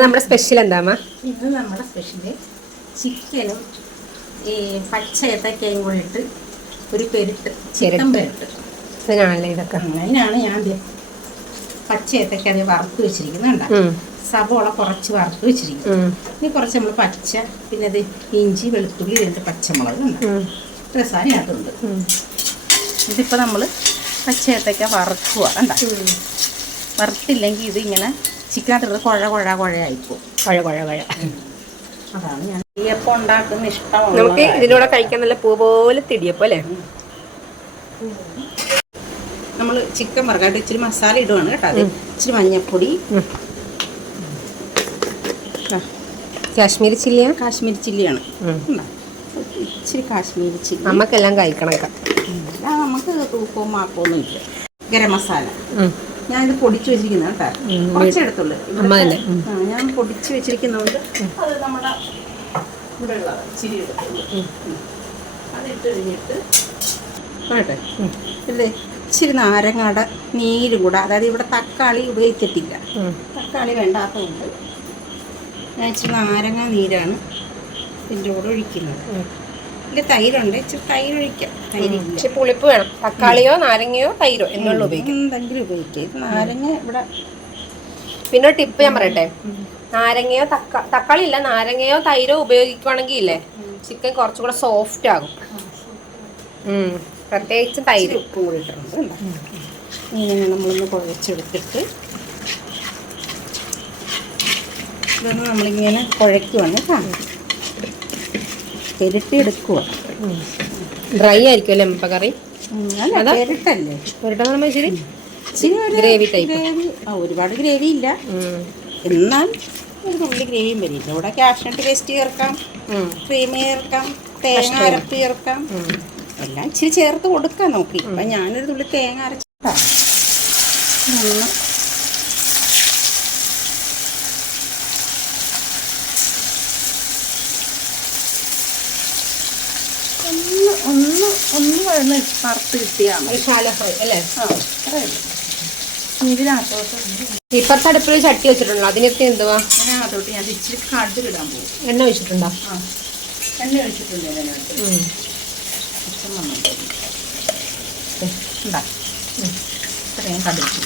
നമ്മുടെ സ്പെഷ്യൽ എന്താ? ഇത് നമ്മുടെ സ്പെഷ്യല് ചിക്കനും ഈ പച്ച ഏത്തക്കയും കൂടി ഇട്ട് ഒരു പെരുട്ട്, ചിക്കൻ പെരുട്ട്. ഇതിനാണല്ലേ ഇതൊക്കെ. അതിനാണ് ഞാൻ പച്ച ഏത്തക്ക അത് വറുത്ത് വെച്ചിരിക്കുന്നുണ്ട്. സവോള കുറച്ച് വറുത്ത് വെച്ചിരിക്കുന്നു. ഇനി കുറച്ച് നമ്മൾ പച്ച, പിന്നെ അത് ഇഞ്ചി, വെളുത്തുള്ളി, 2 പച്ചമുളക് ഉണ്ട്. രസാനകത്തുണ്ട്. ഇതിപ്പോൾ നമ്മൾ പച്ച ഏത്തക്ക വറുക്കുക കണ്ട. വറുത്തില്ലെങ്കിൽ ഇത് ഇങ്ങനെ ചിക്കനകത്തുള്ളത് കുഴയായിപ്പോവും. അതാണ് ഞാൻ ഇടിയപ്പം ഉണ്ടാക്കുന്ന ഇഷ്ടമാണ്. നമുക്ക് ഇതിലൂടെ കഴിക്കാൻ നല്ല പൂ പോലെ തിടിയപ്പം അല്ലേ? നമ്മൾ ചിക്കൻ വറുക്കാനായിട്ട് ഇച്ചിരി മസാല ഇടുവാണ് കേട്ടോ. അത് ഇച്ചിരി മഞ്ഞൾപ്പൊടി, കാശ്മീരി ചില്ലിയാണ്. ഇച്ചിരി കാശ്മീരി ചില്ലി. നമുക്കെല്ലാം കഴിക്കണം. നമുക്ക് തൂക്കവും മാക്കമൊന്നും ഇല്ല. ഗരം മസാല ഞാനിത് പൊടിച്ചു വെച്ചിരിക്കുന്ന കേട്ടോ. കുറച്ചെടുത്തുള്ളൂ. ഞാൻ പൊടിച്ചു വെച്ചിരിക്കുന്നതുകൊണ്ട് അത് നമ്മുടെ ഇവിടെ ഉള്ളത് ഇച്ചിരി എടുത്തുള്ളൂ. അതിട്ട് കഴിഞ്ഞിട്ട് കേട്ടെ ഇല്ലേ ഇച്ചിരി നാരങ്ങയുടെ നീരും കൂടെ. അതായത് ഇവിടെ തക്കാളി ഉപയോഗിച്ചിട്ടില്ല. തക്കാളി വേണ്ടാത്തതുകൊണ്ട് ഞാൻ ഇച്ചിരി നാരങ്ങ നീരാണ് ഇതിൻ്റെ കൂടെ ഒഴിക്കുന്നത്. ഇതിൽ തൈരുണ്ട്, ഇച്ചിരി തൈര് ഒഴിക്കാം. തൈര് പുളിപ്പ് വേണം. തക്കാളിയോ നാരങ്ങയോ തൈരോ എന്നുള്ള ഉപയോഗിക്കും. എന്തെങ്കിലും ഉപയോഗിക്കാം. ഇത് നാരങ്ങ ഇവിടെ. പിന്നെ ടിപ്പ് ഞാൻ പറയട്ടെ, നാരങ്ങയോ തക്കാളി ഇല്ല, നാരങ്ങയോ തൈരോ ഉപയോഗിക്കുവാണെങ്കിൽ ഇല്ലേ ചിക്കൻ കുറച്ചും കൂടെ സോഫ്റ്റ് ആകും. പ്രത്യേകിച്ച് തൈര്. ഉപ്പും കൂടി ഇട്ടിട്ടുണ്ട്. ഇങ്ങനെ നമ്മളൊന്ന് കുഴച്ചെടുത്തിട്ട് ഇതൊന്ന് നമ്മളിങ്ങനെ കുഴയ്ക്കുവാണ്. പെരുട്ടിയെടുക്കുക. ഡ്രൈ ആയിരിക്കും അല്ലേ ഇപ്പം കറി? പെരുട്ടല്ലേ? പെരുട്ടെന്ന് ശരി ഗ്രേവി ടൈപ്പ്. ഒരുപാട് ഗ്രേവി ഇല്ല, എന്നാൽ ഒരു തുള്ളി ഗ്രേവിയും വരില്ല. ഇവിടെ കാഷ്നട്ട് പേസ്റ്റ് ചേർക്കാം, ക്രീം ചേർക്കാം, തേങ്ങ അരപ്പ് ചേർക്കാം, എല്ലാം ഇച്ചിരി ചേർത്ത് കൊടുക്കാം നോക്കി. ഇപ്പം ഞാനൊരു തുള്ളി തേങ്ങ അരച്ചിട്ടാണ് ഒന്ന് വഴന്ന് വറുത്ത് കിട്ടിയാൽ മതി. ശാലോ ഫ്രൈ അല്ലേ? ഇതിനകത്തോട്ട് ഇപ്പത്തെ അടുപ്പിൽ ചട്ടി വെച്ചിട്ടുണ്ടോ? അതിനൊക്കെ എന്തുവാ? അതിനകത്തോട്ട് ഞാൻ ഇച്ചിരി കടുകിടാൻ പോകും. എണ്ണ ഒഴിച്ചിട്ടുണ്ടോ? എണ്ണ ഒഴിച്ചിട്ടുണ്ട്. ഇതിനകത്ത് ഇത്രയും കടുകിട്ട്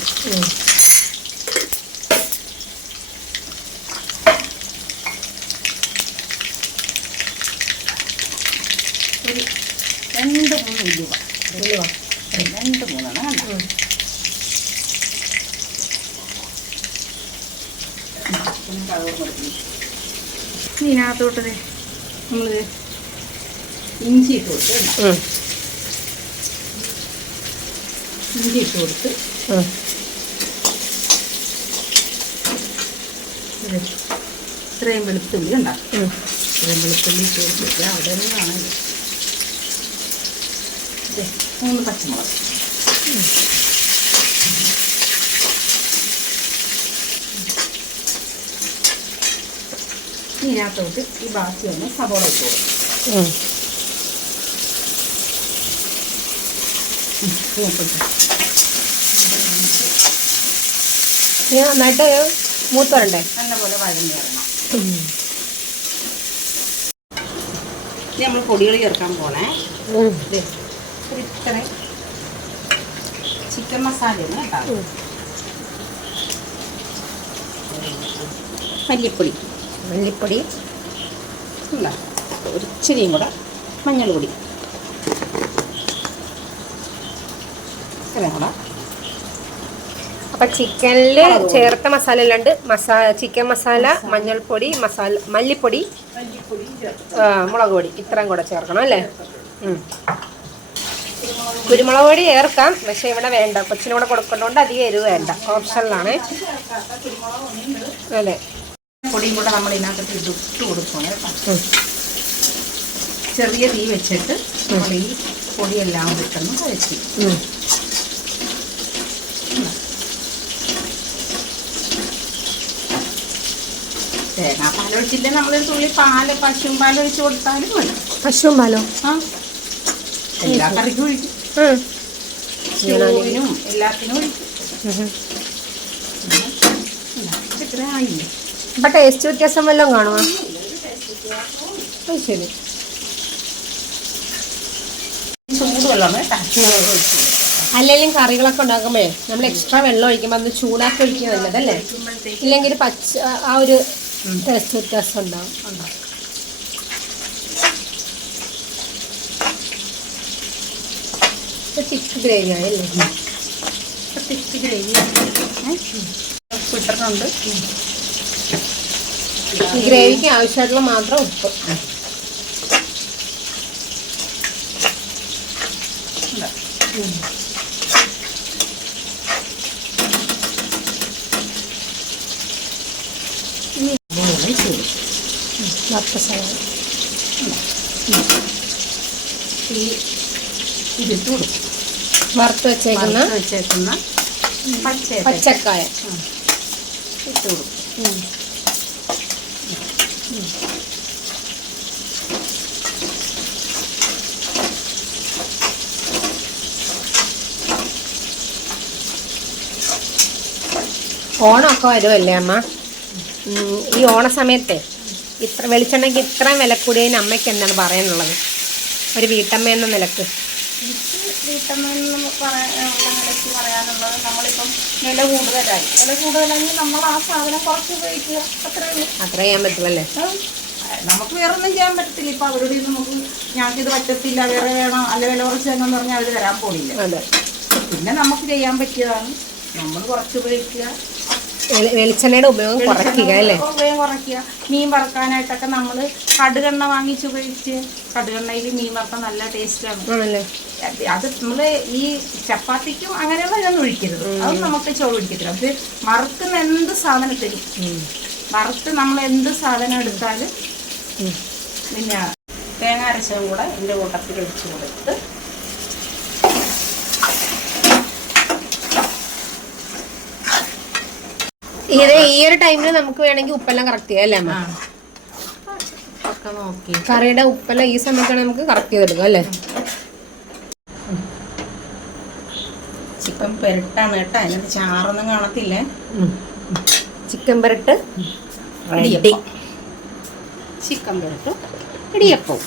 ഒരു 2-3 ഉലുവ. 2-3 കണ്ട. ഇതിനകത്തോട്ട് നമ്മൾ ഇഞ്ചി ഇട്ട് കൊടുത്ത് ഇത്രയും വെളുത്തുള്ളി ഉണ്ടാക്കും. ഇത്രയും വെളുത്തുള്ളി ഇട്ട് കൊടുത്തിട്ട് അവിടെ നിന്ന് കാണാൻ 3 പച്ചമുളക്. ഇതിനകത്തോട്ട് ഈ ബാക്കി ഒന്ന് സവോള ഇട്ട് കൊടുക്കും. നന്നായിട്ട് മൂത്ത് വരണ്ടേ? നല്ലപോലെ വഴഞ്ഞ് വരണം. ഇനി നമ്മൾ പൊടികൾ ചേർക്കാൻ പോണേ. ഇത്രയും ചിക്കൻ മസാലയാണ് കേട്ടോ. മല്ലിപ്പൊടി ഒരു ഇച്ചിരിയും കൂടെ മഞ്ഞൾപ്പൊടി കൂടെ. അപ്പൊ ചിക്കനില് ചേർത്ത മസാല അല്ലാണ്ട് ചിക്കൻ മസാല, മഞ്ഞൾപ്പൊടി, മല്ലിപ്പൊടി, മുളക് പൊടി ഇത്രയും കൂടെ ചേർക്കണം അല്ലേ? കുരുമുളക് പൊടി ചേർക്കാം, പക്ഷെ ഇവിടെ വേണ്ട. കൊച്ചിനൂടെ കൊടുക്കുന്നതുകൊണ്ട് അധികം എരിവ് വേണ്ട, ഓപ്ഷനിലാണ്. അതെ, പൊടിയും കൂടെ നമ്മൾ ഇതിനകത്ത് ഇട്ട് കൊടുക്കണം കേട്ടോ. ചെറിയ തീ വെച്ചിട്ട് നമ്മൾ ഈ പൊടിയെല്ലാം ഇട്ടൊന്ന് കഴിച്ചു. തേങ്ങാപ്പാൽ ഒഴിച്ചില്ലേ നമ്മളൊരു തുള്ളി പാല്, പശുവും പാൽ ഒഴിച്ച് കൊടുത്താലും മതി. പശുവും പാലോ? എല്ലാ കറിക്കും ഒഴിക്കും. എല്ലാത്തിനും ഒഴിക്കും. ഇത്ര ആയില്ലേ? അപ്പൊ ടേസ്റ്റ് വ്യത്യാസം വല്ലതും കാണുമോ? ശരി. ചൂടുവെള്ളം അല്ലെങ്കിലും കറികളൊക്കെ ഉണ്ടാക്കുമ്പോഴേ നമ്മൾ എക്സ്ട്രാ വെള്ളം ഒഴിക്കുമ്പോൾ അത് ചൂടാക്കി ഒഴിക്കുക നല്ലതല്ലേ? ഇല്ലെങ്കിൽ പച്ച ആ ഒരു ടേസ്റ്റ് വ്യത്യാസം ഉണ്ടാവും. തിക്ക് ഗ്രേവി ആയല്ലേ? തിക്ക് ഗ്രേവി ഇട്ടിട്ടുണ്ട്. ഈ ഗ്രേവിക്ക് ആവശ്യമായിട്ടുള്ള മാത്രം ഉപ്പ്. വറുത്ത് വെച്ചേക്കുന്ന പച്ചക്കായ ഇട്ട് കൊടുക്കും. ഓണമൊക്കെ വരുമല്ലേ അമ്മ? ഈ ഓണ സമയത്തെ ഇത്ര വെളിച്ചെണ്ണയ്ക്ക് ഇത്രയും വില കൂടിയതിന് അമ്മയ്ക്ക് എന്താണ് പറയാനുള്ളത് ഒരു വീട്ടമ്മ എന്ന നിലക്ക്? വീട്ടമ്മ പറയാനുള്ളത് നമ്മളിപ്പം വില കൂടുതലായി നമ്മൾ ആ സാധനം കുറച്ച് ഉപയോഗിക്കുക, അത്രേ ഉള്ളൂ. അത്ര ചെയ്യാൻ പറ്റുമല്ലേ? നമുക്ക് വേറെ ഒന്നും ചെയ്യാൻ പറ്റത്തില്ല. ഇപ്പം അവരുടെ നമുക്ക് ഞങ്ങൾക്കിത് പറ്റത്തില്ല, വേറെ വേണം, അല്ല വില കുറച്ച് തന്നെന്ന് പറഞ്ഞാൽ അവർ തരാൻ പോണില്ല. അതെ. പിന്നെ നമുക്ക് ചെയ്യാൻ പറ്റിയതാണ് നമ്മൾ കുറച്ച് ഉപയോഗിക്കുക, വെളിച്ചെണ്ണയുടെ ഉപയോഗം കുറയ്ക്കുക അല്ലേ? ഉപയോഗം കുറയ്ക്കുക. മീൻ വറുക്കാനായിട്ടൊക്കെ നമ്മൾ കടുകെണ്ണ വാങ്ങിച്ച് ഉപയോഗിച്ച് കടുകെണ്ണയിൽ മീൻ വറുക്കാൻ നല്ല ടേസ്റ്റാണ്. അത് നമ്മൾ ഈ ചപ്പാത്തിക്കും അങ്ങനെയുള്ള ഇതൊന്നും ഒഴിക്കരുത്, അത് നമുക്ക് ചോറ് ഒഴിക്കത്തില്ല. അത് വറുക്കുന്ന എന്ത് സാധനത്തിനും വറുത്ത് നമ്മൾ എന്ത് സാധനം എടുത്താലും പിന്നെ തേങ്ങ അരച്ചതും കൂടെ എൻ്റെ കൂട്ടത്തിൽ ഒഴിച്ച് കൊടുത്ത് ഈ ഒരു ടൈമിൽ നമുക്ക് വേണമെങ്കിൽ ഉപ്പെല്ലാം കറക്റ്റ് ചെയ്യാം അല്ലേ അമ്മ? ഒക്കെ നോക്കി കറിയുടെ ഉപ്പെല്ലാം ഈ സമയത്താണ് നമുക്ക് കറക്റ്റ് ചെയ്തെടുക്കുക അല്ലേ? ചിക്കൻ പെരട്ടാണ് കേട്ടോ, അതിനകത്ത് ചാറൊന്നും കാണത്തില്ലേ. ചിക്കൻ പെരട്ട് ചിക്കൻ പെരട്ടും ഇടിയപ്പവും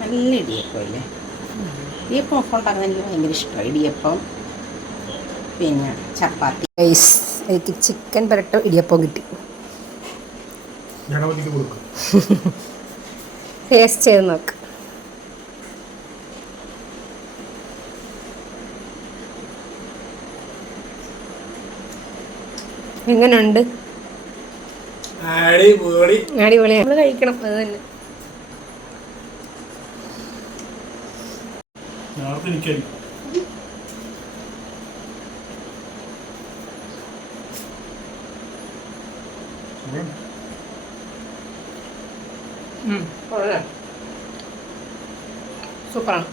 നല്ല ഇടിയപ്പം ഇല്ലേ? ഇടിയപ്പം ഒക്കെ ഉണ്ടാക്കുന്നത് എനിക്ക് ഭയങ്കര ഇഷ്ടമാണ്. ഇടിയപ്പം പിന്നെ ചപ്പാത്തി. എനിക്ക് ചിക്കൻ പെരട്ട് ഇടിയപ്പം കിട്ടി. ടേസ്റ്റ് ചെയ്ത് നോക്ക്. എങ്ങനെയുണ്ട്? അടിപൊളിയാണ്. നമ്മൾ കഴിക്കണം, അത് തന്നെ. സൂപ്പറാണ്.